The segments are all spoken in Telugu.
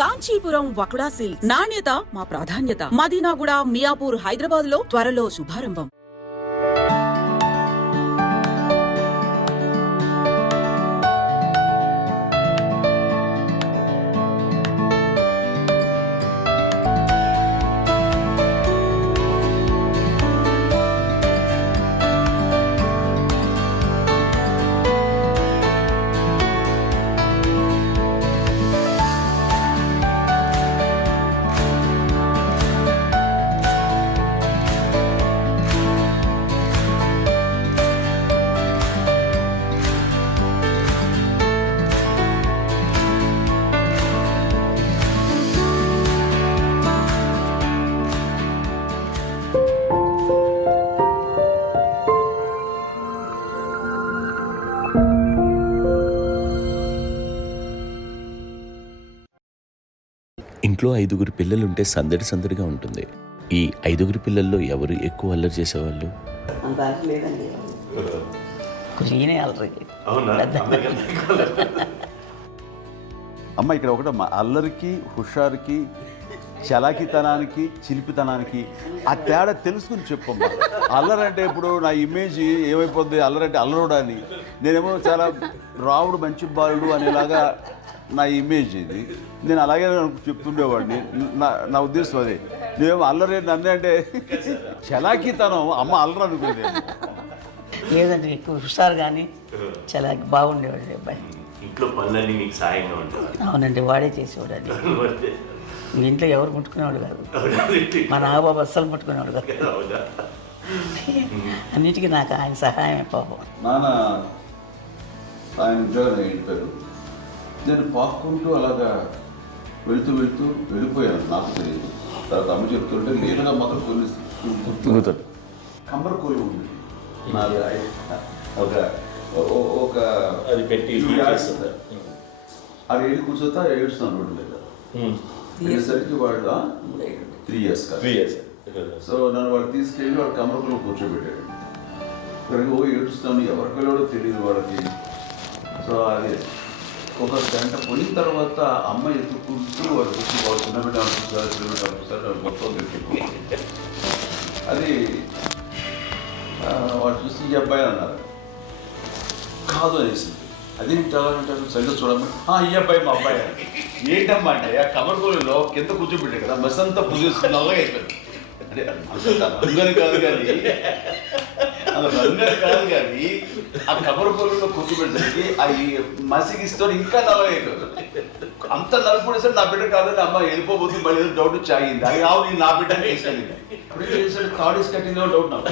కాంచీపురం వకుడా సిల్క్స్ నాణ్యత మా ప్రాధాన్యత. మదీనాగూడ, మియాపూర్, హైదరాబాద్ లో త్వరలో శుభారంభం. ఇంట్లో 5గురు పిల్లలుంటే సందడి సందడిగా ఉంటుంది. ఈ 5గురు పిల్లల్లో ఎవరు ఎక్కువ అల్లరి చేసేవాళ్ళు? అమ్మ ఇక్కడ ఒకటి అల్లరికి, హుషారుకి, చలాకితనానికి, చిలిపితనానికి ఆ తేడా తెలుసుకుని చెప్పమ్మా. అల్లరంటే ఇప్పుడు నా ఇమేజ్ ఏమైపోద్ది, అల్లరంటే అల్లరుడు అని, నేనేమో చాలా రావుడు మంచి బాలుడు అనేలాగా నా ఇమేజ్ ఇది. నేను అలాగే చెప్తుండేవాడిని. నా ఉద్దేశం అదే. నేనేమో అల్లరి నన్నే అంటే చలాకితనం అమ్మ అల్లరు అనుకునేది. లేదంటే ఎక్కువ హుషారు కానీ చాలా బాగుండేవాడు అబ్బాయి. ఇంట్లో పనులన్నీ మీకు సాయంగా ఉంటుంది. అవునండి, వాడే చేసేవాడు. అది ఇంట్లో ఎవరు ముట్టుకునేవాడు కాదు. మా నాగబాబు అస్సలు ముట్టుకునేవాడు కాదు. అన్నిటికీ నాకు ఆయన సహాయమే పాపం. నాన్న ఆయన ఉద్యోగం వెళ్ళిపోయారు. నేను పాక్కుంటూ అలాగా వెళుతూ వెళ్ళిపోయాను. నాకు తెలియదు. తర్వాత అమ్మ చెప్తుంటే నేనుగా మాత్రం కొన్ని గుర్తుంటాడు. కమ్మర కోలు ఉంది నాది. ఒక అది పెట్టి అది వెళ్ళి కూర్చోతా ఏడుస్తున్నాను రోడ్డు మీద. వెళ్ళేసరికి వాళ్ళు 3 years సో నన్ను వాళ్ళు తీసుకెళ్ళి వాడు కమ్మరకులో కూర్చోబెట్టాడు. ఇక్కడికి ఏడుస్తున్నాను, ఎవరికి వెళ్ళాడో తెలియదు వాళ్ళకి. సో అది ఒక గంట పోయిన తర్వాత అమ్మ ఎత్తుకుంటూ వాడు కూర్చోవాలి, చిన్నబిడ్డ అనిపిస్తారు మొత్తం తెచ్చుకో. అది వాడు చూసి ఈ అబ్బాయి అన్నారు. కాదు అనేసింది. అదేంటి అంటారు, సరిగ్గా చూడమ్మా. ఈ అబ్బాయి మా అబ్బాయి. ఏంటమ్మా అంటే ఆ కమర్గోళంలో కింద కూర్చోబెట్టాడు కదా, బస్ అంతా పూజ చేసుకున్నాగా అయిపోయింది. అంటే రంగని కాదు కానీ ఆ కమర్గోళంలో కూర్చోబెట్టడానికి అవి మసిగిస్తూ ఇంకా నల్లగా అయిపోయింది. అంత నలుపుడేసాడు నా బిడ్డ కాదని అమ్మ వెళ్ళిపోబోతుంది. మళ్ళీ డౌట్ వచ్చి ఆగింది. అది కావు నేను నా బిడ్డని వేసాను. చేశాడు తాడీస్ కట్టిందో డౌట్ నాకు.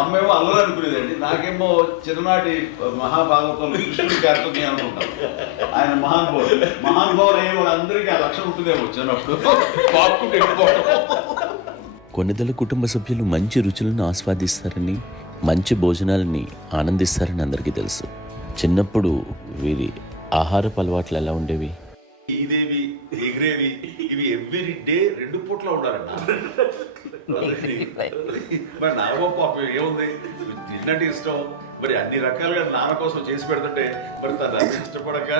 అమ్మేమో అల్లరు అనుకునేదండి. నాకేమో చిన్ననాటి మహాభాగవతం కృష్ణుడి క్యారెక్టర్ అనుకుంటాను. ఆయన మహానుభావులు అయ్యే వాళ్ళందరికీ ఆ లక్ష్యం ఉంటుందేమో వచ్చినప్పుడు పాపుకుంటూ వెళ్ళిపోవడం. కొన్నిదల కుటుంబ సభ్యులు మంచి రుచులను ఆస్వాదిస్తారని, మంచి భోజనాలని ఆనందిస్తారని అందరికీ తెలుసు. చిన్నప్పుడు వీరి ఆహారపు అలవాట్లు ఎలా ఉండేవి? ఇదేవి ఎగిరేవి ఇవి ఎవ్రీ డే 2 పూట్ల ఉండాలంట. మరి నాగబాబు పాపం ఏముంది, తిన్నట్టు ఇష్టం. మరి అన్ని రకాలుగా నాన్న కోసం చేసి పెడుతుంటే మరి తను ఇష్టపడక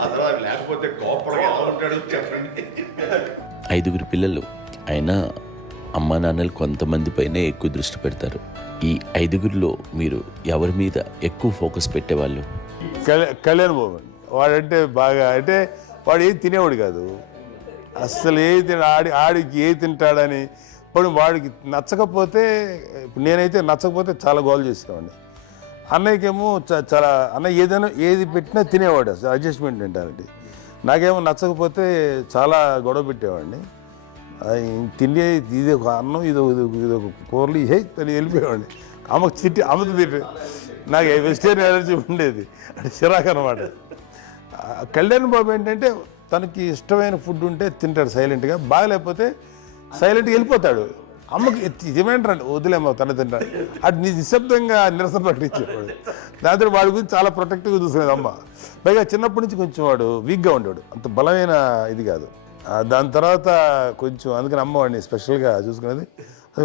ఆ తర్వాత లేకపోతే కోపడక ఎలా ఉంటాడు చెప్పండి. 5గురు పిల్లలు అయినా అమ్మా నాన్నలు కొంతమంది పైనే ఎక్కువ దృష్టి పెడతారు. ఈ 5గురిలో మీరు ఎవరి మీద ఎక్కువ ఫోకస్ పెట్టేవాళ్ళు? కళ్యాణ్ బాబు. వాడంటే బాగా, అంటే వాడు ఏది తినేవాడు కాదు అసలు. ఆడికి ఏది తింటాడని ఇప్పుడు వాడికి నచ్చకపోతే, ఇప్పుడు నేనైతే నచ్చకపోతే చాలా గోల్ చేసేవాడిని. అన్నయ్యకేమో చాలా అన్నయ్య ఏది పెట్టినా తినేవాడు, అసలు అడ్జస్ట్మెంట్ మెంటాలిటీ. నాకేమో నచ్చకపోతే చాలా గొడవ పెట్టేవాడిని. తిండి ఇది ఒక అన్నం, ఇది ఒక కూరలు ఇహే అని వెళ్ళిపోయేవాడిని. అమ్మకు అమ్మతో తిట్టి నాకు వెజిటేరియన్ ఎలర్జీ ఉండేది, అంటే చిరాకు అనమాట. కళ్యాణ్ బాబు ఏంటంటే తనకి ఇష్టమైన ఫుడ్ ఉంటే తింటాడు సైలెంట్గా, బాగలేకపోతే సైలెంట్గా వెళ్ళిపోతాడు. అమ్మకి ఇదేమేంటారండి వదిలేమో తన తింటాడు, అటు నిశ్శబ్దంగా నిరసన ప్రకటించేవాడు. దాంతో వాడి గురించి చాలా ప్రొటెక్టివ్గా చూసుకునేది అమ్మ. పైగా చిన్నప్పటి నుంచి కొంచెం వాడు వీక్గా ఉండేవాడు, అంత బలమైన ఇది కాదు. దాని తర్వాత కొంచెం అందుకని అమ్మ వాడిని స్పెషల్గా చూసుకునేది.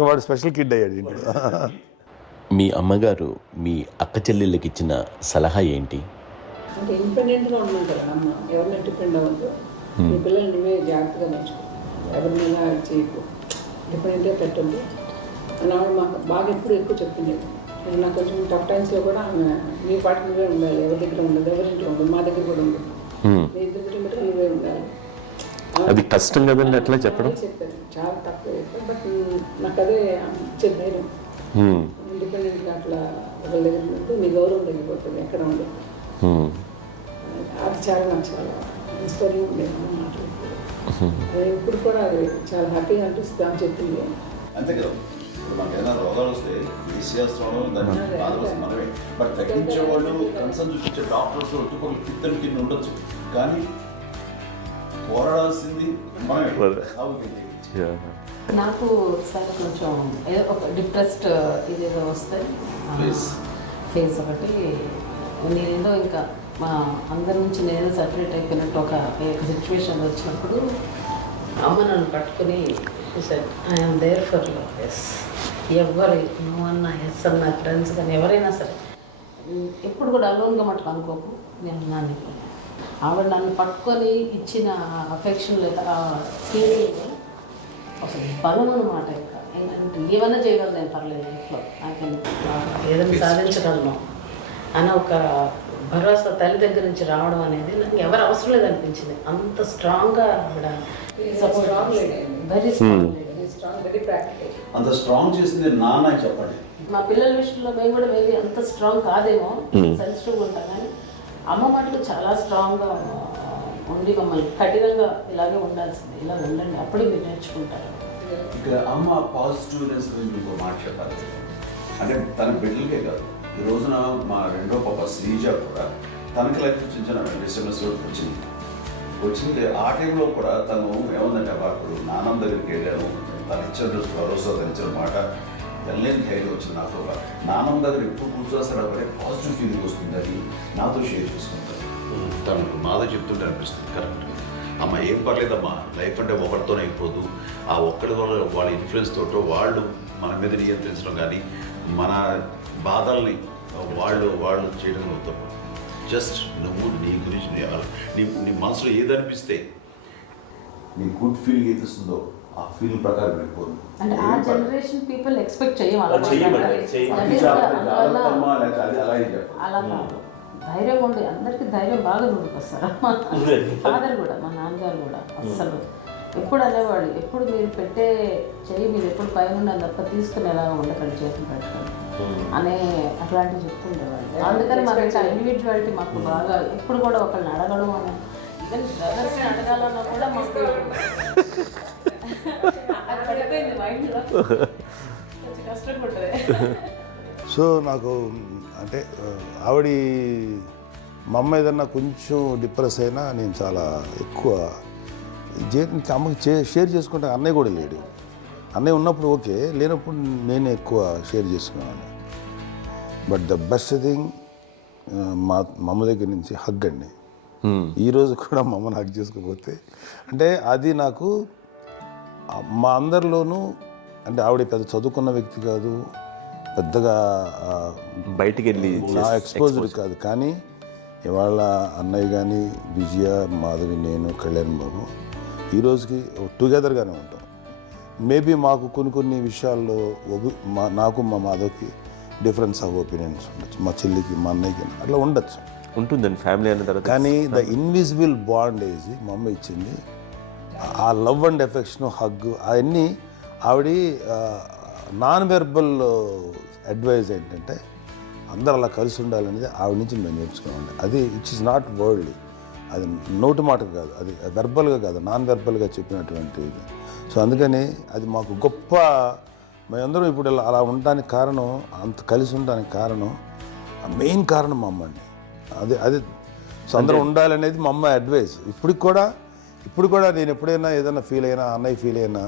వాడు స్పెషల్ కిడ్ అయ్యాడు ఇంట్లో. మీ అమ్మగారు మీ అక్క చెల్లెళ్ళకి ఇచ్చిన సలహా ఏంటి? అంటే ఇండిపెండెంట్గా ఉండమంటారు అమ్మ, ఎవరిని డిపెండ్ అవ్వద్దు, మీ పిల్లల్ని నువ్వే జాగ్రత్తగా నేర్చుకో, ఎవరినైనా చేయకు, డిపెండెంట్గా పెట్టద్దు అని ఆవిడ మాకు బాగా ఎప్పుడు ఎక్కువ చెప్తుండేది. నాకు కొంచెం టఫ్ టైమ్స్లో కూడా ఆమె నీ పాటు నువ్వే ఉండాలి, ఎవరి దగ్గర ఉండదు, ఎవరింట్లో ఉండదు, మా దగ్గర కూడా ఉండదు, నీ దగ్గర మటుకు నువ్వే ఉండాలి. అది కష్టం కదండి అట్లా చెప్పడం. చెప్పారు, చాలా తక్కువ చెప్పారు, బట్ నాకు అదే ఇచ్చే ధైర్యం. ఇండిపెండెంట్గా అట్లా ఒకరి దగ్గర ఉంటే నీ గౌరవం తగ్గిపోతుంది, ఎక్కడ ఉండదు. అది చాలా నాకు చాలా ఇన్స్పైరింగ్ ఉండేది అమ్మ మాటలు. అది ఇప్పుడు కూడా అది చాలా హ్యాపీగా అనిపిస్తుంది అని చెప్పింది. అంతే కదా, ఇప్పుడు మనకు ఏదైనా రోగాలు వస్తే చేసేస్తాను దాన్ని బాధలు మనమే, బట్ తగ్గించే వాళ్ళు కన్సర్న్ చూపించే డాక్టర్స్ ఒట్టుకోలు కింద కింద ఉండొచ్చు, కానీ పోరాడాల్సింది మనమే. నాకు సార్ కొంచెం ఏదో ఒక డిప్రెస్డ్ ఇదేదో వస్తే ఫేజ్ ఒకటి, నేనేదో ఇంకా మా అందరి నుంచి నేను సపరేట్ అయిపోయినట్టు ఒక సిచ్యువేషన్ వచ్చినప్పుడు అమ్మ నన్ను పట్టుకుని I'm there for you, yes ఎవరు నువ్వు అన్నా ఎస్ అన్న ఫ్రెండ్స్ కానీ ఎవరైనా సరే ఎప్పుడు కూడా అలోన్గా మటుకు అనుకోకు, నేను నాన్న ఆవిడ నన్ను పట్టుకొని ఇచ్చిన అఫెక్షన్ లేదా ఫీలింగ్ అసలు బలం అన్నమాట. ఇంకా ఏంటంటే ఏమైనా చేయగలను నేను, పర్లేదు లైఫ్లో నాకు ఏదైనా సాధించగలను అని ఒక భరోసా తల్లి దగ్గర నుంచి రావడం అనేది నాకు ఎవరు అవసరం లేదనిపించింది. అంత స్ట్రాంగ్గా ఆవిడ వెరీ స్ట్రాంగ్, వెరీ ప్రాక్టికల్. అంత స్ట్రాంగ్ చేసింది నాన్న చెప్పండి. మా పిల్లల విషయంలో మేము కూడా మేబీ అంత స్ట్రాంగ్ కాదేమో, సెన్సిటివ్గా ఉంటాం, కానీ అమ్మ మటుకు చాలా స్ట్రాంగ్గా ఉండి మమ్మల్ని కఠినంగా ఇలాగే ఉండాల్సింది, ఇలా ఉండండి అప్పుడే మీరు నేర్చుకుంటారు. ఇక్కడ అమ్మ పాజిటివ్నెస్ గురించి ఇంకో మాట చెప్పాలి. అంటే తన బిడ్డలకే కాదు, ఈ రోజున మా రెండో పాప శ్రీజ కూడా తనకి లైఫ్ చిన్న ఎస్ఎంఎస్ వచ్చింది. ఆ టైంలో కూడా తను ఏముందంటే అప్పుడు నాన్నమ్మ దగ్గరికి వెళ్ళాను, తను ఇచ్చిన భరోసా, తను ఇచ్చిన మాట వెళ్ళలేని ధైర్యం వచ్చింది నాతో. నాన్నమ్మ దగ్గర ఎప్పుడు కూర్చోస్తాడు అప్పుడే పాజిటివ్ ఫీలింగ్ వస్తుందని నాతో షేర్ చేసుకుంటాను. తను మాతో చెప్తుంటే అనిపిస్తుంది కరెక్ట్, అమ్మ ఏం పర్లేదమ్మా, లైఫ్ అంటే ఒకరితోనే అయిపోదు, ఆ ఒక్కడి వల్ల వాళ్ళ ఇన్ఫ్లుయెన్స్ తోటో వాళ్ళు మన మీద నియంత్రించడం కానీ మన బాధల్ని వాళ్ళు చేయడం అవుతాం. జస్ట్ నువ్వు నీ గురించి నీ మనసులో ఏదనిపిస్తే నీ గుడ్ ఫీలింగ్ ఏది వస్తుందో ఆ ఫీల్ ప్రకారం వెళ్ళిపోదు. అంటే ఆ జనరేషన్ పీపుల్ ఎక్స్పెక్ట్ అలా కాదు, ధైర్యం ఉండి అందరికీ ధైర్యం బాగా దొరికొస్తారు. ఫాదర్ కూడా, మా నాన్నగారు కూడా అస్సలు ఎప్పుడు అనేవాడు, ఎప్పుడు మీరు పెట్టే చెయ్యి మీరు ఎప్పుడు పైన ఉండాలి తప్ప తీసుకుని ఎలా ఉండకండి, చేతులు పెట్టుకొని అనే అట్లాంటివి చెప్తుండేవాళ్ళు. అందుకని మాకు ఇంకా ఇండివిజువాలిటీ మాకు బాగా ఎప్పుడు కూడా ఒకళ్ళని అడగడం అని, ఈవెన్ బ్రదర్స్ని అడగాలన్నా కూడా మాకు అది పడిపోయింది మైండ్లో, కొంచెం కష్టపడ్డది. సో నాకు అంటే ఆవిడ మా అమ్మ ఏదన్నా కొంచెం డిప్రెస్ అయినా నేను చాలా ఎక్కువ అమ్మకి షేర్ చేసుకుంటే, అన్నయ్య కూడా లేడు, అన్నయ్య ఉన్నప్పుడు ఓకే, లేనప్పుడు నేను ఎక్కువ షేర్ చేసుకున్నాను. బట్ ద బెస్ట్ థింగ్ మా అమ్మ దగ్గర నుంచి హగ్ అండి. ఈరోజు కూడా మా అమ్మని హగ్ చేసుకోకపోతే అంటే అది నాకు మా అందరిలోనూ, అంటే ఆవిడ పెద్ద చదువుకున్న వ్యక్తి కాదు, పెద్దగా బయటికి వెళ్ళి నా ఎక్స్పోజర్ కాదు, కానీ ఇవాళ అన్నయ్య కానీ విజయ, మాధవి, నేను, కళ్యాణ్ బాబు ఈ రోజుకి టుగెదర్గానే ఉంటాం. మేబీ మాకు కొన్ని విషయాల్లో నాకు మా మాధవ్కి డిఫరెన్స్ ఆఫ్ ఒపీనియన్స్ ఉండొచ్చు, మా చెల్లికి మా అన్నయ్యకి అట్లా ఉండొచ్చు, ఉంటుందండి ఫ్యామిలీ అన్న తర్వాత. కానీ ద ఇన్విజిబుల్ బాండేజ్ మా అమ్మ ఇచ్చింది, ఆ లవ్ అండ్ ఎఫెక్షన్, హగ్, అవన్నీ ఆవిడ నాన్ వెర్బల్ అడ్వైజ్ ఏంటంటే అందరూ అలా కలిసి ఉండాలనేది ఆవిడ నుంచి మేము నేర్చుకున్నామండి. అది ఇట్స్ ఇస్ నాట్ వర్డ్లీ, అది నోటి మాట కాదు, అది వెర్బల్గా కాదు, నాన్ వెర్బల్గా చెప్పినటువంటి ఇది. సో అందుకని అది మాకు గొప్ప, మేమందరం ఇప్పుడు అలా ఉండడానికి కారణం, అంత కలిసి ఉండడానికి కారణం, మెయిన్ కారణం మా అమ్మ అండి. అది సో అందరూ ఉండాలనేది మా అమ్మ అడ్వైస్. ఇప్పుడు కూడా నేను ఎప్పుడైనా ఏదైనా ఫీల్ అయినా, అన్నయ్య ఫీల్ అయినా,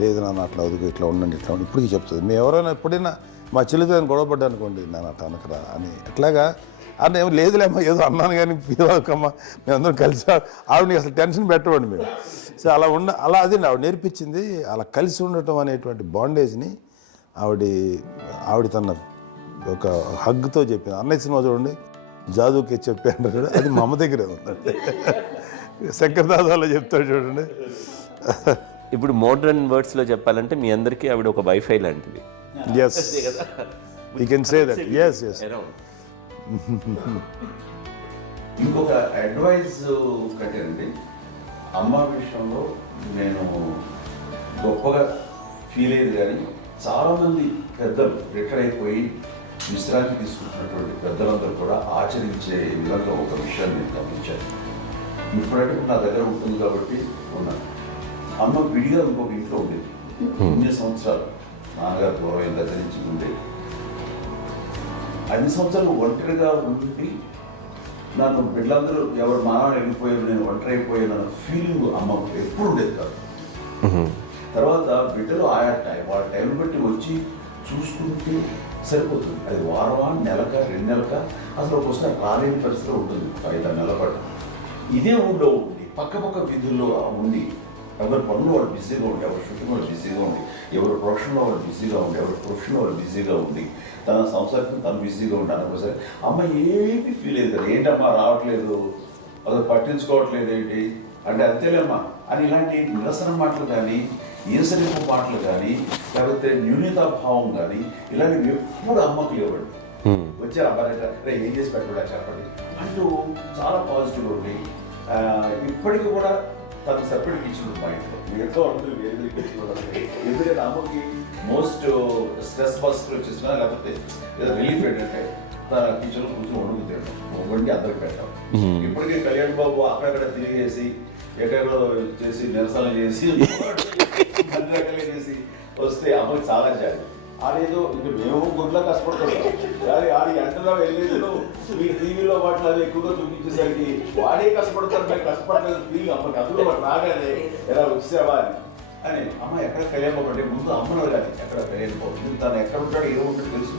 లేదు నాన్న అట్లా వదుకు, ఇట్లా ఉండండి, ఇట్లా ఉండి ఇప్పటికీ చెప్తుంది. మేము ఎవరైనా ఎప్పుడైనా మా చెల్లితో గొడవపడ్డా అనుకోండి, నేను అట్లా అనకరా అని, ఎట్లాగా అన్న ఏమో లేదులేమ్మా ఏదో అన్నాను కానీ ఫీల్ అవ్వకమ్మా, మేమందరం కలిసి ఆవిడని అసలు టెన్షన్ పెట్టమండి మేము. సో అలా అది ఆవిడ నేర్పించింది, అలా కలిసి ఉండటం అనేటువంటి బాండేజ్ని ఆవిడ తన ఒక హగ్తో చెప్పింది. అన్నయ్య సినిమా చూడండి, జాదుకే చెప్పాను కూడా అది మా అమ్మ దగ్గరే ఉందండి. శంకరదాదాలో చెప్తాడు చూడండి. ఇప్పుడు మోడర్న్ వర్డ్స్లో చెప్పాలంటే మీ అందరికీ ఆవిడ ఒక వైఫై లాంటిది. Yes, you can say that. Yes yes. ఇంకొక అడ్వైజ్ కట్టండి, అమ్మ విషయంలో నేను గొప్పగా ఫీల్ అయ్యేది కానీ చాలామంది పెద్దలు రిటైర్ అయిపోయి విశ్రాంతి తీసుకుంటున్నటువంటి పెద్దలందరూ కూడా ఆచరించే విధంగా ఒక విషయాన్ని నేను గమనించాను. ఇప్పుడంటే నా దగ్గర ఉంటుంది కాబట్టి ఉన్నాను. అమ్మ విడిగా ఇంకొక ఇంట్లో ఉండేది. 9 సంవత్సరాలు నాన్నగారు దూరం దగ్గర నుంచి ఉండేది. 5 సంవత్సరాలు ఒంటరిగా ఉండి నన్ను బిడ్డలందరూ ఎవరు మానవులు వెళ్ళిపోయారు, నేను ఒంటరి అయిపోయాను అన్న ఫీలింగ్ అమ్మకు ఎప్పుడు ఉండేది కాదు. తర్వాత బిడ్డలు ఆయా వాళ్ళ టైం బట్టి వచ్చి చూసుకుంటే సరిపోతుంది. అది వారమా, నెలక, 2 నెలక, అసలు ఒకసారి రాలేని పరిస్థితిలో ఉంటుంది. 5-6 నెలల పాటు ఇదే ఊళ్ళో ఉండి పక్క వీధుల్లో ఉండి ఎవరి పనులు వాళ్ళు బిజీగా ఉండి, ఎవరి షూటింగ్ వాళ్ళు బిజీగా ఉండి, ఎవరి ప్రొఫెషన్లో వాళ్ళు బిజీగా ఉండి, ఎవరి ప్రొఫెషన్లో వాళ్ళు బిజీగా ఉండి, తన సంసారం తను బిజీగా ఉంటాను. ఒకసారి అమ్మ ఏమీ ఫీల్ అయ్యేది కదా, ఏంటమ్మా రావట్లేదు, అసలు పట్టించుకోవట్లేదు ఏంటి అంటే అంతేలేమ్మా అని ఇలాంటి నిరసన మాటలు కానీ, ఈసరింపు మాటలు కానీ, లేకపోతే న్యూనతాభావం కానీ ఇలాంటివి ఎప్పుడు అమ్మకు లేవండి. వచ్చారు అబ్బాయి ఏం చేసి పెట్టడా చెప్పండి అంటూ చాలా పాజిటివ్ ఉండి ఇప్పటికీ కూడా తను సపరేట్ కిచెన్ మా ఇంట్లో ఎంతో అందరూ వేరే కిచెన్. ఎందుకంటే అమ్మకి మోస్ట్ స్ట్రెస్ బస్టర్ వచ్చేసినా లేకపోతే ఏదో రిలీఫ్ ఏంటంటే తన కిచెన్లో కూర్చొని వండి అందరికి పెట్టాం. ఇప్పటికే కళ్యాణ్ బాబు అక్కడక్కడ తిరిగేసి ఎక్కడెక్కడో చేసి నిరసనలు చేసి అన్ని రకాలు చేసి వస్తే అమ్మకి చాలా జాలి. ఆడేదో ఇంక మేము గుడ్లా కష్టపడుతున్నాం కానీ ఆడి ఎంతలో వెళ్ళేదో మీ టీవీలో వాటిలో అది ఎక్కువగా చూపించేసరికి వాడే కష్టపడతారు, మేము కష్టపడలేదు ఫీల్ అమ్మకి. అందులో వాడు రాగానే ఎలా వచ్చావా అని అమ్మ ఎక్కడ కళ్యాణ్ బాబు అంటే ముందు అమ్మను కానీ ఎక్కడ కళ్యాణ్ బాబు తను ఎక్కడ ఉంటాడు, ఏ ఉంటాడు తెలుసు.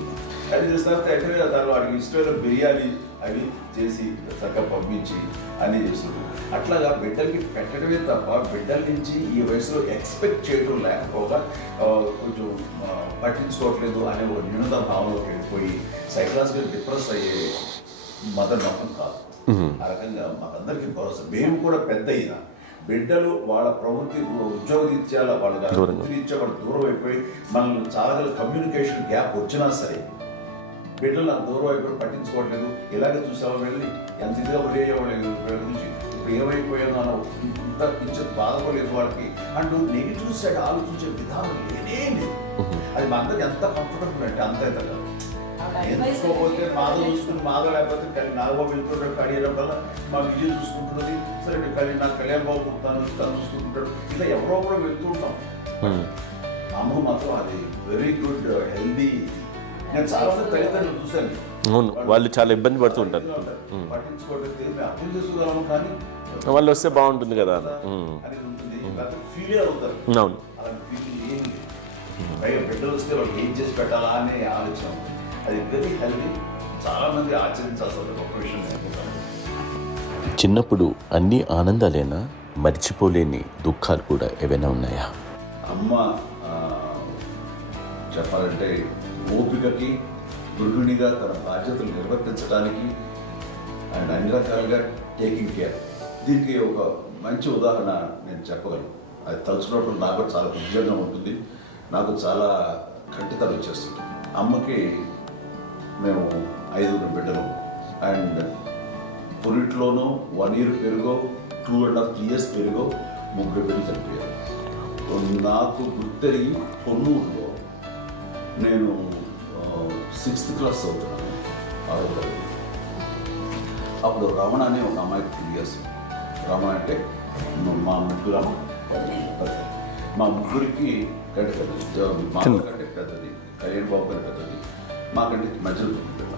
అది తెలిసిన ఎక్కడ తను వాడికి ఇష్టమైన బిర్యానీ అవి చేసి చక్కగా పంపించి అన్నీ చేస్తుంటారు. అట్లాగా బిడ్డలకి పెట్టడమే తప్ప బిడ్డల నుంచి ఈ వయసులో ఎక్స్పెక్ట్ చేయడం లేకపోగా కొంచెం పట్టించుకోవట్లేదు అనే ఒక న్యూనత భావంలోకి వెళ్ళిపోయి సైకలాజికల్ డిప్రెస్ అయ్యే మదర్ నమ్మకం కాదు. ఆ రకంగా మాకందరికీ భరోసా. మేము కూడా పెద్ద అయినా బిడ్డలు వాళ్ళ ప్రవృత్తి ఉద్యోగరీత్యా వాళ్ళు వృత్తిరీత్యా వాళ్ళు దూరం అయిపోయి మనల్ని చాలా కమ్యూనికేషన్ గ్యాప్ వచ్చినా సరే బిడ్డలు నాకు దూరం అయిపోయి పట్టించుకోవట్లేదు. ఇలాగే చూసావా వెళ్ళి ఎంత ఇదిగా వదిలేవాళ్ళు గురించి ఇప్పుడు ఏమైపోయాను అన్న ఇంత కొంచెం బాధపడలేదు వాళ్ళకి అంటూ నెగిటివ్ సైడ్ ఆలోచించే విధానం లేనే లేదు. అది మా అందరికి ఎంత కంఫర్టబుల్ అంటే అంత కదా. ఎంచుకోకపోతే మాధవ చూసుకుని మాధవ లేకపోతే నాగబాబు వెళ్తుంటాడు కడియడం వల్ల మా విజయ్ చూసుకుంటున్నది సరే నాకు కళ్యాణ్ బాబు తను చూసుకుంటుంటాడు. ఇలా ఎవరో కూడా వెళ్తూ ఉంటాం. అమ్మ మాత్రం అది వెరీ గుడ్ హెల్దీ. నేను చాలా మంది తల్లిదండ్రులు చూశాను, వాళ్ళు చాలా ఇబ్బంది పడుతూ ఉంటారు. పట్టించుకోవట్లేదు, మేము అర్థం చేసుకోగలము కానీ వాళ్ళు వస్తే బాగుంటుంది కదా అనేది ఉంటుంది. ఫీల్ అవుతారు. అవును, అలాంటి ఫీల్ ఏం లేదు. పైగా బిడ్డలు వస్తే వాళ్ళు ఏం చేసి పెట్టాలా అనే ఆలోచన. అది వెరీ హెల్దీ. చాలా మంది ఆచరించాల్సిన గొప్ప విషయం అనుకుంటాను. చిన్నప్పుడు అన్ని ఆనందాలేనా, మర్చిపోలేని దుఃఖాలు కూడా ఏవైనా ఉన్నాయా? అమ్మ చెప్పాలంటే ఓపికకి, గృహిణిగా తన బాధ్యతలు నిర్వర్తించడానికి అండ్ అన్ని రకాలుగా టేకింగ్ కేర్. దీనికి ఒక మంచి ఉదాహరణ నేను చెప్పగలను. అది తలుచుకున్నప్పుడు నాకు చాలా ఉద్యోగం ఉంటుంది, నాకు చాలా ఖండితలు వచ్చేస్తుంది. అమ్మకి మేము 5 బిడ్డలు అండ్ పురిట్లోనూ 1 year పెరుగో 2.5 years పెరుగో 3 బిడ్డలు చనిపోయారు. నాకు గుర్తెరిగి పొన్నూరులో నేను 6th class చదువుతున్నాను, 6వ తరగతి. అప్పుడు రమణ అనే ఒక అమ్మాయికి 3 years. రమణ అంటే మా ముగ్గురు మా ముగ్గురికి కంటే పెద్దది, మా కంటే పెద్దది, కళ్యాణ్ బాబు కంటే పెద్దది, మాకంటే మధ్యలో పిల్ల.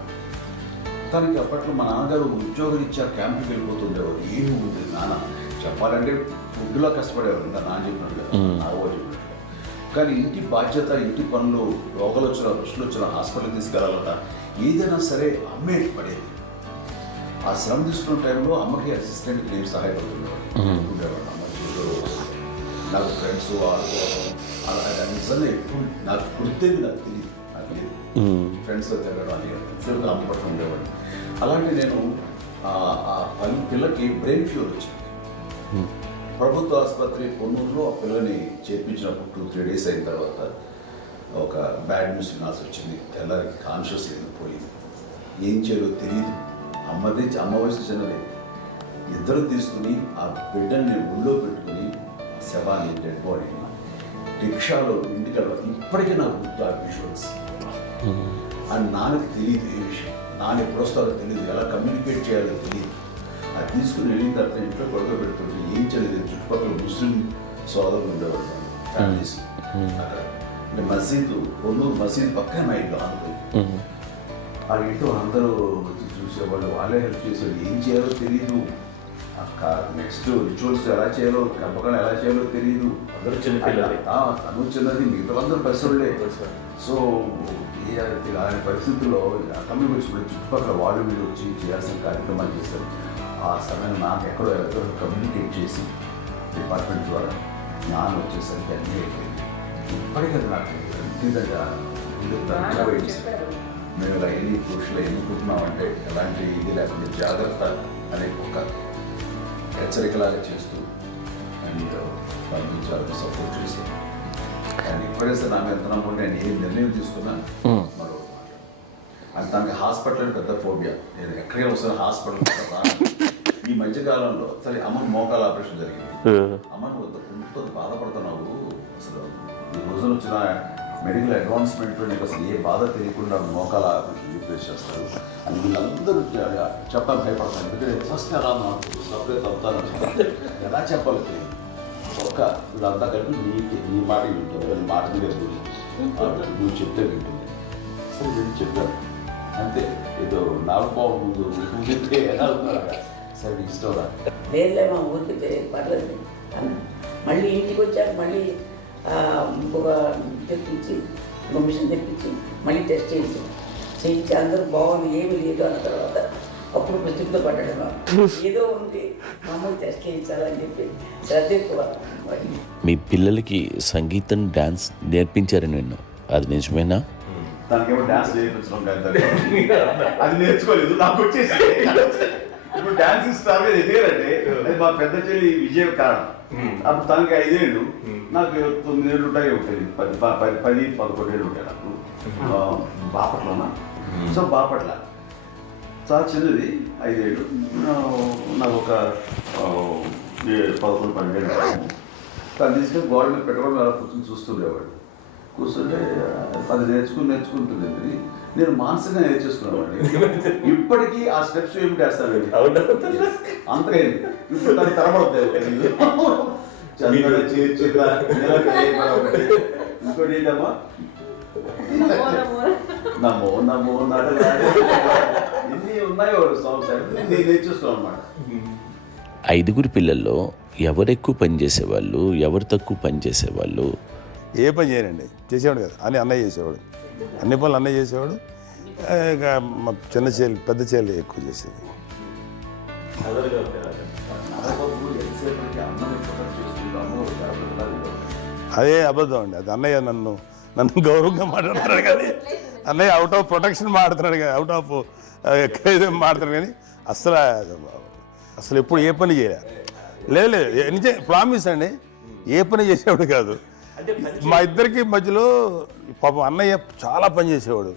తనకి అప్పట్లో మా నాన్నగారు ఉద్యోగరీత్యా క్యాంప్కి వెళ్ళిపోతుండేవారు. ఏమి ఉండేది నాన్న చెప్పాలంటే ఫుడ్లో కష్టపడేవారు, ఇంకా నాన్న చెప్పినట్టు కదా, నాగో చెప్పినట్టు. కానీ ఇంటి బాధ్యత, ఇంటి పనులు, రోగాలు వచ్చిన రుచులు వచ్చిన హాస్పిటల్కి తీసుకెళ్ళాలట ఏదైనా సరే అమ్మే పడేది. ఆ శ్రమ తీసుకున్న టైంలో అమ్మకి అసిస్టెంట్కి నేను సహాయపడుతుండేవాడు. అమ్మ నాకు ఫ్రెండ్స్ అలా నిజంగా ఎప్పుడు నాకు గుర్తేది నాకు తెలియదు. నాకు లేదు ఫ్రెండ్స్తో తిరగడం అని అమ్మ పట్ల ఉండేవాడు. అలాంటి నేను ఆ పిల్లకి బ్రెయిన్ ఫ్యూర్ వచ్చింది. ప్రభుత్వ ఆసుపత్రి పొన్నూరులో ఆ పిల్లని చేర్పించినప్పుడు 2-3 days అయిన తర్వాత ఒక బ్యాడ్ న్యూస్ వినాల్సి వచ్చింది. తెల్లారికి కాన్షియస్ పోయింది. ఏం చేయాలో తెలియదు. అమ్మ వయసు చిన్నది. ఇద్దరు తీసుకుని ఆ బిడ్డని నేను ఒళ్ళో పెట్టుకుని శవాన్ని, డెడ్ బాడీని రిక్షాలో ఇంటికి వెళ్ళాలి. ఇప్పటికీ నాకు గుర్తు ఆ విజువల్స్. అని నాన్నకి తెలియదు ఏ విషయం. నాన్న ఎప్పుడు వస్తారో తెలియదు, ఎలా కమ్యూనికేట్ చేయాలో తెలియదు. అది తీసుకుని వెళ్ళిన తర్వాత ఇంట్లో గొడవ పెడుతుంటే ఏం చేయలేదు. చుట్టుపక్కల ముస్లిం సోదరులు ఉండేవాళ్ళు, ఫ్యామిలీస్ అక్కడ. అంటే మసీదు, పొన్నూరు మసీదు పక్కన మా ఇంట్లో ఆనుకుంది. ఆ ఇంట్లో అందరూ వచ్చి చూసేవాళ్ళు, వాళ్ళే హెల్ప్ చేసేవాళ్ళు. ఏం చేయాలో తెలియదు. నెక్స్ట్ రిచువల్స్ ఎలా చేయాలో, కంపకాలు ఎలా చేయాలో తెలియదు. తను చిన్నది, మిగతా అందరూ పరిసరులే. సో అలాంటి పరిస్థితుల్లో కమ్యూనికేషన్ చుట్టుపక్కల వాళ్ళు మీరు వచ్చి చేయాల్సిన కార్యక్రమాలు చేశారు. ఆ సమయంలో నాకు ఎక్కడో కమ్యూనికేట్ చేసి డిపార్ట్మెంట్ ద్వారా నాన్న వచ్చేసరికి అన్నీ అయిపోయింది. ఇప్పటికీ నాకు ఇంటి దగ్గర మేము ఇలా ఎన్ని పురుషులు ఎన్నుకుంటున్నామంటే ఎలాంటి ఇది లేకుండా జాగ్రత్త అనే ఒక హెచ్చరికలాగా చేస్తూ అండ్ పంపించాలని సపోర్ట్ చేశాను. అండ్ ఇప్పుడైతే నా మీద నమ్ముకుంటే నేను ఏ నిర్ణయం తీసుకున్నా మరో మాట. అండ్ తనకి హాస్పిటల్ పెద్ద ఫోబియా. నేను ఎక్కడికి వస్తాను హాస్పిటల్. ఈ మధ్యకాలంలో సరే అమ్మని మోకాల ఆపరేషన్ జరిగింది. అమ్మని కొంత బాధపడుతున్నావు, అసలు ఈ రోజున వచ్చిన మెడికల్ అడ్వాన్స్మెంట్లో నీకు అసలు ఏ బాధ తెలియకుండా మోకాల ఆపరేషన్ రీప్లేస్ చేస్తారు అని వీళ్ళందరూ చెప్పాలి భయపడతాను. ఎందుకంటే ఫస్ట్ ఎలా సపరేట్ అవుతాను ఎలా చెప్పాలి తెలియదు. ఒక వీళ్ళంతా కలిపి నీ మాట వింటుంది, వీళ్ళ మాట మీద నువ్వు చెప్తే వింటుంది. సరే నేను చెప్పాను అంతే. ఏదో నాలుగు ముందు చెప్తే ఎలా ఉన్నారు సరే ఇష్టం రా లేదులే మా ఊరికి పర్లేదు అని మళ్ళీ ఇంటికి వచ్చాక మళ్ళీ తెప్పించి మిషన్ తెప్పించి మళ్ళీ టెస్ట్ చేయించి అందరూ బాగుంది ఏమి లేదు అన్న తర్వాత అప్పుడు ప్రతితో పట్టడం ఏదో ఉంది మమ్మల్ని టెస్ట్ చేయించాలని చెప్పి శ్రద్ధ ఎక్కువ. మీ పిల్లలకి సంగీతం డాన్స్ నేర్పించారని విన్నాం, అది నిజమేనా? తనకేమో డాన్స్ నేర్పించడం కాదు, అది నేర్చుకోలేదు. నాకు వచ్చేసి ఇప్పుడు డాన్సింగ్ స్టార్ ఎదిగారంటే అది మా పెద్ద చెల్లి విజయ కారణం. అప్పుడు తనకి 5 ఏళ్ళు, నాకు 9 ఏళ్ళు ఉంటాయి. ఉంటుంది 10-11 ఏళ్ళు ఉంటాయి నాకు. బాపట్లనా? సో బాపట్ల చాలా చిన్నది, 5 ఏళ్ళు. నాకు ఒక 11-12 ఏళ్ళు. తను తీసుకొని గోడ మీద పెట్టుకోవడం అలా కూర్చొని చూస్తుండేవాడు. కూర్చుంటే అది నేర్చుకుంటుంది. నేను మానసికంగా నేర్చేసుకున్నామండి. ఇప్పటికీ ఆ స్టెప్స్ ఏమిటి వేస్తాను అంతగా ఇప్పుడు తనకి తరబడతాయి. ఇంకోటి ఏంటమ్మా నమో నమో ఎన్ని ఉన్నాయో సాంగ్స్ నేను నేర్చేస్తున్నాను అన్నమాట. 5 పిల్లల్లో ఎవరు ఎక్కువ పని చేసేవాళ్ళు, ఎవరు తక్కువ పని చేసేవాళ్ళు? ఏ పని చేయనండి, చేసేవాడు కదా. అని అన్నయ్య చేసేవాడు, అన్ని పనులు అన్నయ్య చేసేవాడు. ఇక మా చిన్న చెల్లి పెద్ద చెల్లి ఎక్కువ చేసేది. అదే అబద్ధం అండి. అది అన్నయ్య నన్ను గౌరవంగా మాట్లాడుతున్నాడు కానీ అన్నయ్య అవుట్ ఆఫ్ ప్రొటెక్షన్ మాట్లాడుతున్నాడు కానీ, అవుట్ ఆఫ్ మాట్లాడుతున్నాడు కానీ అసలు ఎప్పుడు ఏ పని చేయలే. లేదు ప్రామిస్ అండి, ఏ పని చేసేవాడు కాదు. మా ఇద్దరికి మధ్యలో పాపం అన్నయ్య చాలా పని చేసేవాడు.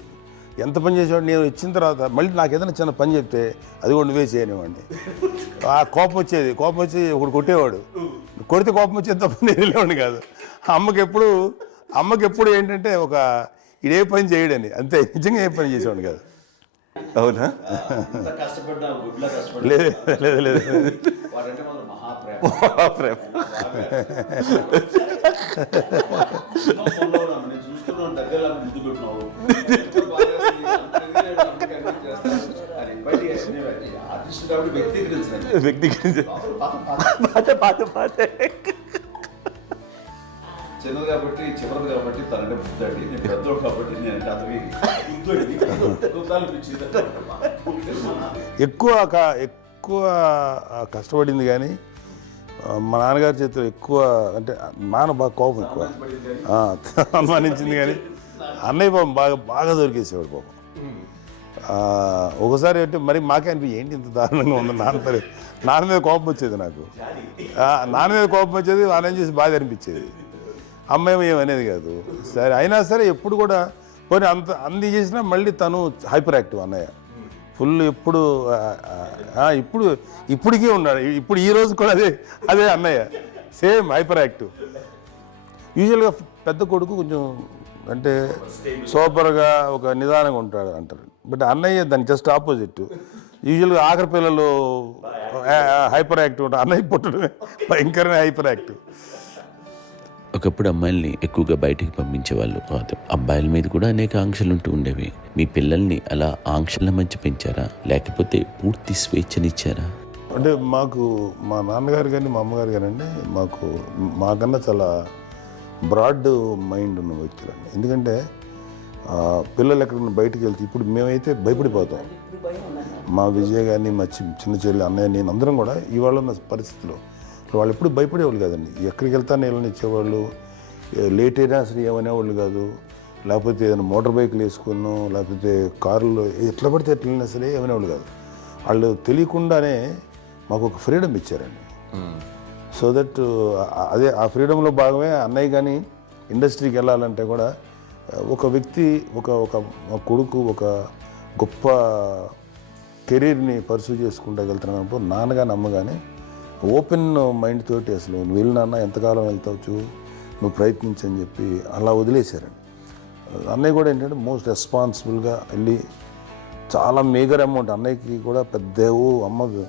ఎంత పని చేసేవాడు, నేను ఇచ్చిన తర్వాత మళ్ళీ నాకు ఏదైనా చిన్న పని చెప్తే అది కూడా నువ్వే చేయనివ్వండి. ఆ కోపం వచ్చి ఒకడు కొట్టేవాడు. కొడితే కోపం వచ్చేది తప్ప నేను వెళ్ళేవాడిని కాదు. అమ్మకి ఎప్పుడు ఏంటంటే ఒక ఇదే పని చేయడని, అంతే. నిజంగా ఏ పని చేసేవాడిని కాదు. అవునా? లేదు మహాప్రేమ. చిన్నది కాబట్టి చివరిది కాబట్టి తనంటే బుద్ధాడి, నేను పెద్దోడు కాబట్టి నేను అతని ఎక్కువ కష్టపడింది కానీ మా నాన్నగారి చేతిలో ఎక్కువ అంటే నాన్న బాగా కోపం ఎక్కువ అనుమానించింది కానీ అన్నయ్య పాపం బాగా దొరికేసేవాడు పాపం. ఒకసారి అంటే మరి మాకే అనిపి ఏంటి ఇంత దారుణంగా ఉంది నాన్న మీద కోపం వచ్చేది నాకు. నాన్న మీద కోపం వచ్చేది, వాళ్ళని చూసి బాధ అనిపించేది. అమ్మాయి ఏమనేది కాదు. సరే అయినా సరే ఎప్పుడు కూడా పోనీ అన్ని చేసినా మళ్ళీ తను హైపర్ యాక్టివ్ అన్నయ్య. ఫుల్ ఎప్పుడు ఇప్పటికీ ఉన్నాడు. ఇప్పుడు ఈ రోజు కూడా అదే అన్నయ్య, సేమ్ హైపర్ యాక్టివ్. యూజువల్గా పెద్ద కొడుకు కొంచెం అంటే సూపర్గా ఒక నిదానంగా ఉంటాడు అంటారు. బట్ అన్నయ్య దాని జస్ట్ ఆపోజిట్. యూజువల్గా ఆఖరి పిల్లలు హైపర్ యాక్టివ్ ఉంటారు, అన్నయ్య పుట్టడమే భయంకరమైన హైపర్ యాక్టివ్. ఒకప్పుడు అమ్మాయిల్ని ఎక్కువగా బయటికి పంపించేవాళ్ళు కాదు, అబ్బాయిల మీద కూడా అనేక ఆంక్షలు ఉంటూ ఉండేవి. మీ పిల్లల్ని అలా ఆంక్షల మధ్య పెంచారా, లేకపోతే పూర్తి స్వేచ్ఛనిచ్చారా? అంటే మాకు మా నాన్నగారు కానీ మా అమ్మగారు కానీ అండి మాకన్నా చాలా బ్రాడ్ మైండ్ ఉన్న వ్యక్తులండి. ఎందుకంటే పిల్లలు ఎక్కడన్నా బయటకు వెళ్తే ఇప్పుడు మేమైతే భయపడిపోతాం. మా విజయ్ కానీ మా చిన్న చెల్లి అన్నయ్య నేను అందరం కూడా ఇవాళ ఉన్న పరిస్థితిలో వాళ్ళు ఎప్పుడు భయపడేవాళ్ళు కాదండి. ఎక్కడికి వెళ్తాను నీళ్ళని ఇచ్చేవాళ్ళు, లేట్ అయినా అసలు ఏమనేవాళ్ళు కాదు. లేకపోతే ఏదైనా మోటార్ బైక్లు వేసుకున్నాం, లేకపోతే కారులో ఎట్లా పడితే ఎట్లయినా సరే ఏమనేవాళ్ళు కాదు. వాళ్ళు తెలియకుండానే మాకు ఒక ఫ్రీడమ్ ఇచ్చారండి. సో దట్ అదే ఆ ఫ్రీడంలో భాగమే అన్నయ్య కానీ ఇండస్ట్రీకి వెళ్ళాలంటే కూడా ఒక వ్యక్తి ఒక కొడుకు ఒక గొప్ప కెరీర్ని పర్సూ చేసుకుంటూ వెళ్తున్నప్పుడు నాన్నగాని అమ్మగానే ఓపెన్ మైండ్ తోటి అసలు నువ్వు వెళ్ళి నాన్న ఎంతకాలం వెళ్తావచ్చు, నువ్వు ప్రయత్నించని చెప్పి అలా వదిలేశారండి. అన్నయ్య కూడా ఏంటంటే మోస్ట్ రెస్పాన్సిబుల్గా వెళ్ళి చాలా మేజర్ అమౌంట్ అన్నయ్యకి కూడా పెద్ద అమ్మకు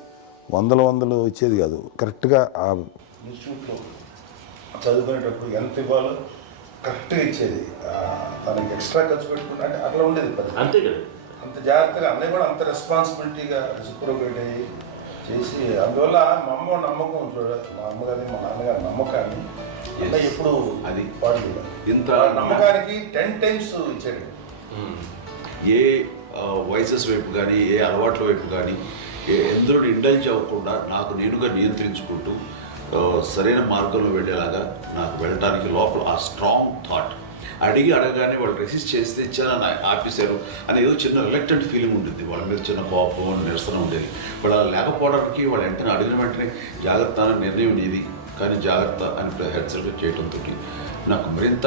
వందలు ఇచ్చేది కాదు. కరెక్ట్గా ఆ ఇన్స్టిట్యూట్లో చదువుకునేటప్పుడు ఎంత ఇవ్వాలో కరెక్ట్గా ఇచ్చేది. తనకి ఎక్స్ట్రా ఖర్చు పెట్టుకుంటే అంటే అట్లా ఉండేది అంతే కదా. అంత జాగ్రత్తగా అన్నయ్య కూడా అంత రెస్పాన్సిబిలిటీగా రెసిప్రోకేట్ అయ్యి చేసి అందువల్ల మా అమ్మ నమ్మకం మా అమ్మగారి మా నాన్నగారి నమ్మకాన్ని అన్నయ్య ఎప్పుడు అది పాడు ఇంత నమ్మకానికి 10 times ఇచ్చాడు. ఏ వయసెస్ వైపు కానీ ఏ అలవాట్ల వైపు కానీ ఎందులో ఇండల్జ్ అవ్వకుండా నాకు నేనుగా నియంత్రించుకుంటూ సరైన మార్గంలో వెళ్ళేలాగా నాకు వెళ్ళడానికి లోపల ఆ స్ట్రాంగ్ థాట్ అడగగానే వాళ్ళు రెసిస్ట్ చేస్తే ఇచ్చాను ఆపేశారు అని ఏదో చిన్న రిలక్టెంట్ ఫీలింగ్ ఉంటుంది. వాళ్ళ మీద చిన్న కోపం నిరసన ఉండేది. వాళ్ళు అలా లేకపోవడానికి వాళ్ళు వెంటనే అడిగిన వెంటనే జాగ్రత్త అనే నిర్ణయం ఉండేది. కానీ జాగ్రత్త అని హెచ్చరిక చేయడంతో నాకు మరింత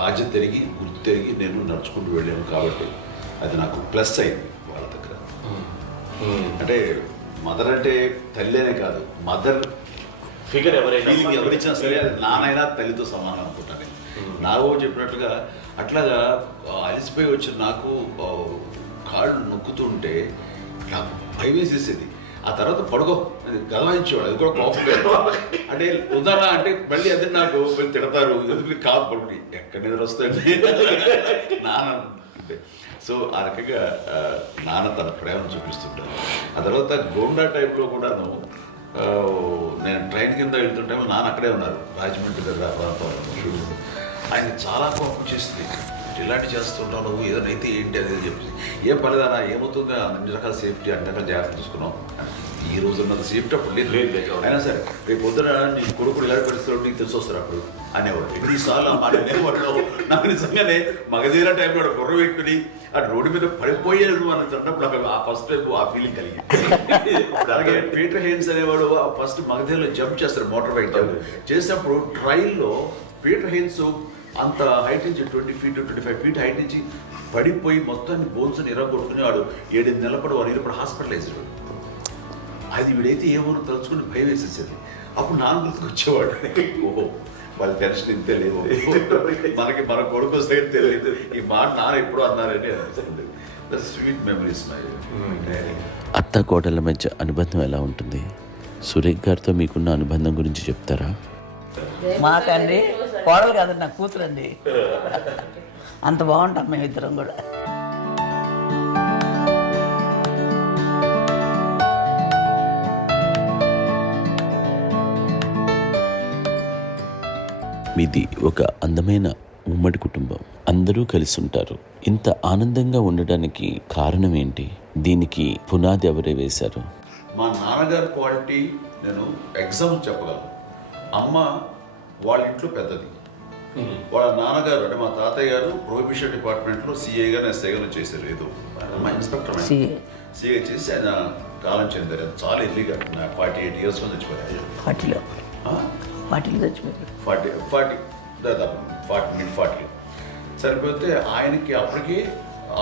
బాధ్యత తిరిగి గుర్తు తిరిగి నేను నడుచుకుంటూ వెళ్ళాను. కాబట్టి అది నాకు ప్లస్ అయింది వాళ్ళ దగ్గర. అంటే మదర్ అంటే తల్లి అనే కాదు, మదర్ ఫిగర్ ఎవరిచ్చినా సరే అది నానైనా తల్లితో సమానం అనుకుంటాను. నాకు చెప్పినట్లుగా అట్లాగా అలిసిపోయి వచ్చిన నాకు కాళ్ళు నొక్కుతుంటే నాకు భయం వేసేసేది. ఆ తర్వాత పడుకో గదవాయించేవాడు, అది కూడా కోపం. అంటే ఉదాహరణ అంటే మళ్ళీ అది నాకు తిడతారు, ఎందుకు కాదు పడుకుని ఎక్కడ నిద్ర వస్తాయండి నాన్న అంటే. సో ఆ రకంగా నాన్న తన ప్రేమ చూపిస్తుంటాను. ఆ తర్వాత గోండా టైప్లో కూడాను నేను ట్రైన్ కింద వెళ్తుంటే నాన్న అక్కడే ఉన్నారు, రాజమండ్రి దగ్గర ప్రాంతంలో. ఆయన చాలా కోపం చేస్తుంది, ఇలాంటి చేస్తుంటావు నువ్వు, ఏదైనా అయితే ఏంటి అనేది చెప్పి. ఏం పర్లేదన్నా ఏమవుతుందో అన్ని రకాల సేఫ్టీ అన్ని రకాల జాగ్రత్త తీసుకున్నాం. ఈ రోజు ఉన్నంత సేఫ్టీ అప్పుడు లేదు. అయినా సరే రేపు పొద్దున నీ కొడుకులు ఇలాంటి పరిస్థితుల్లో నీకు తెలిసి వస్తారు అప్పుడు అనేవాడు. ఎన్నిసార్లు అనేవాళ్ళు నాకు నిజంగానే మగధీర టైంలో బుర్ర పెట్టుకుని ఆ రోడ్డు మీద పడిపోయారు అని అన్నప్పుడు నాకు ఆ ఫస్ట్ టైం ఆ ఫీలింగ్ కలిగింది. అలాగే పీటర్ హెయిన్స్ అనేవాడు ఫస్ట్ మగధీరలో జంప్ చేస్తారు, మోటార్ బైక్ జంప్ చేసినప్పుడు ట్రైల్లో పీటర్ హెయిన్స్ అంత హైట్ నుంచి 20 feet 25 feet హైట్ నుంచి పడిపోయి మొత్తాన్ని బోన్స్ని ఎరగొట్టుకుని వాడు 7 నెలలు వాడు ఇరప్పుడు హాస్పిటలైజ్డ్. అది వీడైతే ఏమో తలుచుకుని భయం వేసేసేది. అప్పుడు నాన్న గుర్తుకొచ్చేవాడు, ఓహో వాళ్ళ టెన్షన్ ఇంతే లేదు, మనకి మన కొడుకు వస్తే తెలియదు ఈ మాట నాన్న ఎప్పుడు అన్నారని అనిపిస్తుంది. Sweet memories. అత్త కోడళ్ళ మధ్య అనుబంధం ఎలా ఉంటుంది? సురేఖ్ గారితో మీకున్న అనుబంధం గురించి చెప్తారా? మాకండి కోడలు కాదండి, నా కూతురండి. అంత బాగుంటాం మేమిద్దరం కూడా. మీది ఒక అందమైన ఉమ్మడి కుటుంబం, అందరూ కలిసి ఉంటారు. ఇంత ఆనందంగా ఉండడానికి కారణం ఏంటి? దీనికి పునాది ఎవరే వేశారు? మా నాన్నగారి క్వాలిటీ నేను ఎగ్జాంపుల్ చెప్పగలను. అమ్మ వాళ్ళ ఇంట్లో పెద్దది, వాళ్ళ నాన్నగారు అంటే మా తాతయ్య గారు ప్రొహిబిషన్ డిపార్ట్మెంట్లో సిఐగా ఎస్ఐగా చేశారు. ఏదో మా ఇన్స్పెక్టర్ సిఐ చేసి ఆయన కాలం చెందారు. అది చాలా ఎర్లీగా 48 years చచ్చిపోయారు. 40 చచ్చిపోయారు. 40 దాదాపు 40 సరిపోతే ఆయనకి అప్పటికి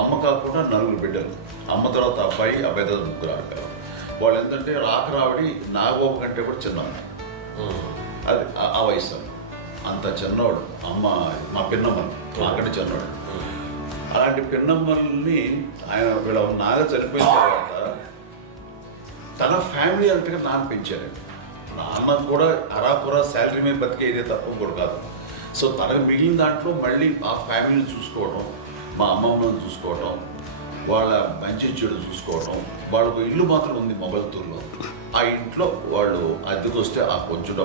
అమ్మ కాకుండా 4 బిడ్డలు. అమ్మ తర్వాత అబ్బాయి తర్వాత 3 ఆడపిల్లలు. వాళ్ళు ఏంటంటే రాకరావిడి నాగబాబు కంటే కూడా చిన్నవాడు. అది ఆ వయసు అంత చిన్నవాడు. అమ్మ మా పిన్నమ్మలు నాకంటే చిన్నవాడు. అలాంటి పిన్నమ్మల్ని ఆయన వీళ్ళ నాగ చనిపోయిన తర్వాత తన ఫ్యామిలీ అంతగా నాన్న పెంచారు. నాన్న కూడా అరాపురా శాలరీ మీద బతికేదే తప్ప కూడా కాదు. సో తనకు మిగిలిన దాంట్లో మళ్ళీ ఆ ఫ్యామిలీని చూసుకోవడం, మా అమ్మమ్మను చూసుకోవడం, వాళ్ళ మంచి చెడు చూసుకోవడం. వాళ్ళకు ఇల్లు మాత్రం ఉంది మొగల్తూరులో. ఆ ఇంట్లో వాళ్ళు అద్దెకు వస్తే ఆ కొంచెం